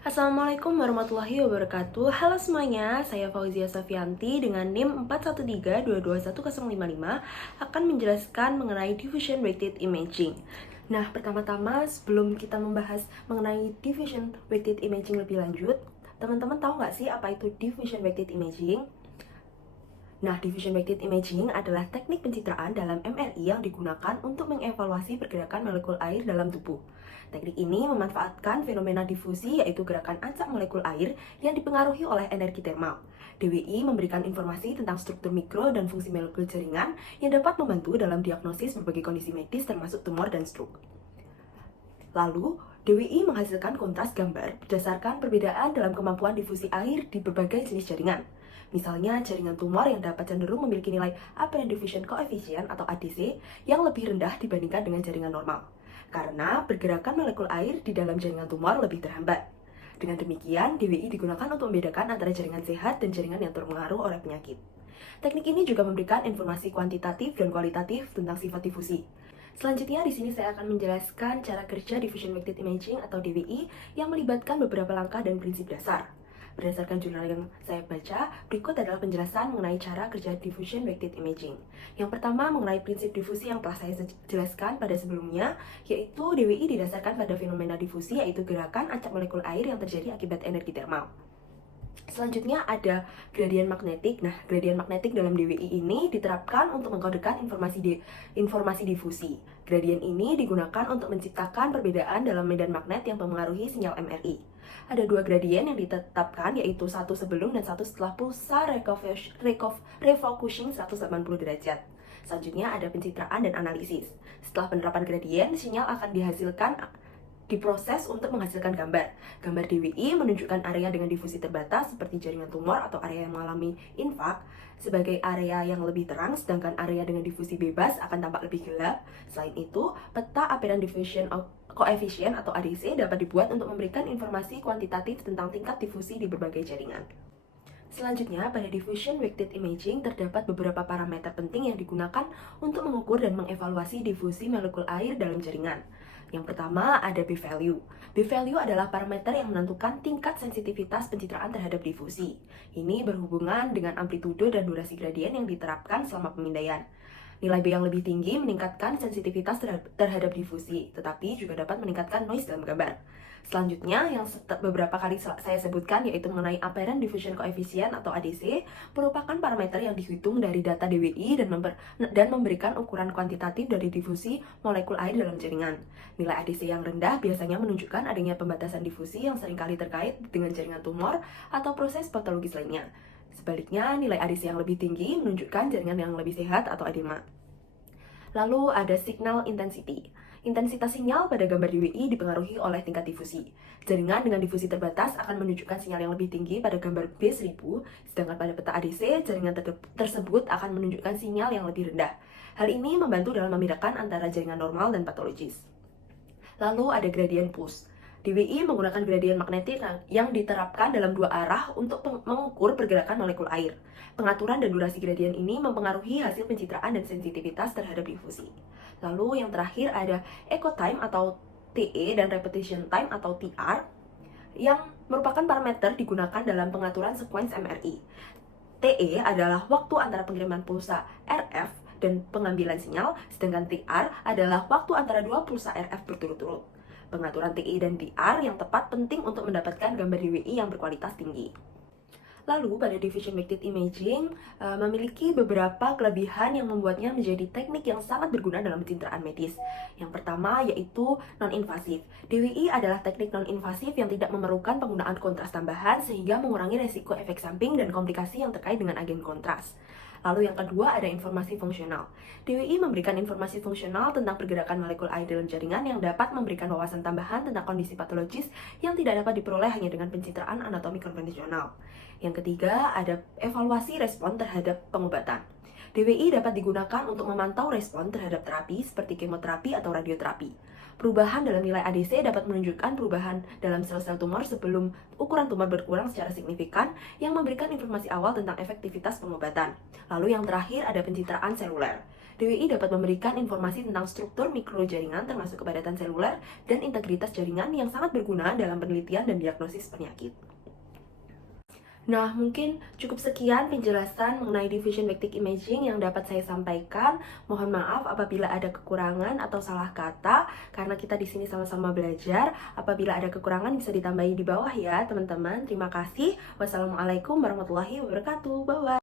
Assalamualaikum warahmatullahi wabarakatuh. Halo semuanya, saya Fauzia Sofianti dengan NIM 413221055 akan menjelaskan mengenai diffusion weighted imaging. Nah, pertama-tama sebelum kita membahas mengenai diffusion weighted imaging lebih lanjut, teman-teman tahu nggak sih apa itu diffusion weighted imaging? Nah, diffusion weighted imaging adalah teknik pencitraan dalam MRI yang digunakan untuk mengevaluasi pergerakan molekul air dalam tubuh. Teknik ini memanfaatkan fenomena difusi, yaitu gerakan acak molekul air yang dipengaruhi oleh energi termal. DWI memberikan informasi tentang struktur mikro dan fungsi molekul jaringan yang dapat membantu dalam diagnosis berbagai kondisi medis termasuk tumor dan stroke. Lalu, DWI menghasilkan kontras gambar berdasarkan perbedaan dalam kemampuan difusi air di berbagai jenis jaringan. Misalnya, jaringan tumor yang dapat cenderung memiliki nilai apparent diffusion coefficient atau ADC yang lebih rendah dibandingkan dengan jaringan normal, karena pergerakan molekul air di dalam jaringan tumor lebih terhambat. Dengan demikian, DWI digunakan untuk membedakan antara jaringan sehat dan jaringan yang terpengaruh oleh penyakit. Teknik ini juga memberikan informasi kuantitatif dan kualitatif tentang sifat difusi. Selanjutnya, di sini saya akan menjelaskan cara kerja diffusion weighted imaging atau DWI yang melibatkan beberapa langkah dan prinsip dasar. Berdasarkan jurnal yang saya baca, berikut adalah penjelasan mengenai cara kerja diffusion weighted imaging. Yang pertama, mengenai prinsip difusi yang telah saya jelaskan pada sebelumnya, yaitu DWI didasarkan pada fenomena difusi, yaitu gerakan acak molekul air yang terjadi akibat energi termal. Selanjutnya ada gradien magnetik. Nah, gradien magnetik dalam DWI ini diterapkan untuk mengkodekan informasi difusi. Gradien ini digunakan untuk menciptakan perbedaan dalam medan magnet yang mempengaruhi sinyal MRI. Ada dua gradien yang ditetapkan, yaitu satu sebelum dan satu setelah pulsa refocusing 180 derajat. Selanjutnya ada pencitraan dan analisis. Setelah penerapan gradien, sinyal akan diproses untuk menghasilkan gambar. Gambar DWI menunjukkan area dengan difusi terbatas seperti jaringan tumor atau area yang mengalami infak sebagai area yang lebih terang, sedangkan area dengan difusi bebas akan tampak lebih gelap. Selain itu, peta apparent diffusion coefficient atau ADC dapat dibuat untuk memberikan informasi kuantitatif tentang tingkat difusi di berbagai jaringan. Selanjutnya, pada diffusion weighted imaging terdapat beberapa parameter penting yang digunakan untuk mengukur dan mengevaluasi difusi molekul air dalam jaringan. Yang pertama ada p-value. P-value adalah parameter yang menentukan tingkat sensitivitas pencitraan terhadap difusi. Ini berhubungan dengan amplitudo dan durasi gradien yang diterapkan selama pemindaian. Nilai B yang lebih tinggi meningkatkan sensitivitas terhadap difusi, tetapi juga dapat meningkatkan noise dalam gambar. Selanjutnya, yang beberapa kali saya sebutkan, yaitu mengenai apparent diffusion coefficient atau ADC, merupakan parameter yang dihitung dari data DWI dan memberikan ukuran kuantitatif dari difusi molekul air dalam jaringan. Nilai ADC yang rendah biasanya menunjukkan adanya pembatasan difusi yang seringkali terkait dengan jaringan tumor atau proses patologis lainnya. Sebaliknya, nilai ADC yang lebih tinggi menunjukkan jaringan yang lebih sehat atau edema. Lalu ada signal intensity. Intensitas sinyal pada gambar DWI dipengaruhi oleh tingkat difusi. Jaringan dengan difusi terbatas akan menunjukkan sinyal yang lebih tinggi pada gambar B1000, sedangkan pada peta ADC, jaringan tersebut akan menunjukkan sinyal yang lebih rendah. Hal ini membantu dalam membedakan antara jaringan normal dan patologis. Lalu ada gradient push. DWI menggunakan gradien magnetik yang diterapkan dalam dua arah untuk mengukur pergerakan molekul air. Pengaturan dan durasi gradien ini mempengaruhi hasil pencitraan dan sensitivitas terhadap difusi. Lalu yang terakhir ada echo time atau TE dan repetition time atau TR yang merupakan parameter digunakan dalam pengaturan sequence MRI. TE adalah waktu antara pengiriman pulsa RF dan pengambilan sinyal, sedangkan TR adalah waktu antara dua pulsa RF berturut-turut. Pengaturan TE dan TR yang tepat penting untuk mendapatkan gambar DWI yang berkualitas tinggi. Lalu, pada diffusion weighted imaging memiliki beberapa kelebihan yang membuatnya menjadi teknik yang sangat berguna dalam pencitraan medis. Yang pertama yaitu non-invasif. DWI adalah teknik non-invasif yang tidak memerlukan penggunaan kontras tambahan sehingga mengurangi resiko efek samping dan komplikasi yang terkait dengan agen kontras. Lalu yang kedua ada informasi fungsional. DWI memberikan informasi fungsional tentang pergerakan molekul air dalam jaringan yang dapat memberikan wawasan tambahan tentang kondisi patologis yang tidak dapat diperoleh hanya dengan pencitraan anatomi konvensional. Yang ketiga ada evaluasi respon terhadap pengobatan. DWI dapat digunakan untuk memantau respon terhadap terapi seperti kemoterapi atau radioterapi. Perubahan dalam nilai ADC dapat menunjukkan perubahan dalam sel-sel tumor sebelum ukuran tumor berkurang secara signifikan yang memberikan informasi awal tentang efektivitas pengobatan. Lalu yang terakhir ada pencitraan seluler. DWI dapat memberikan informasi tentang struktur mikrojaringan termasuk kepadatan seluler dan integritas jaringan yang sangat berguna dalam penelitian dan diagnosis penyakit. Nah, mungkin cukup sekian penjelasan mengenai diffusion vector imaging yang dapat saya sampaikan. Mohon maaf apabila ada kekurangan atau salah kata, karena kita di sini sama-sama belajar. Apabila ada kekurangan bisa ditambahi di bawah ya, teman-teman. Terima kasih. Wassalamualaikum warahmatullahi wabarakatuh. Bye-bye.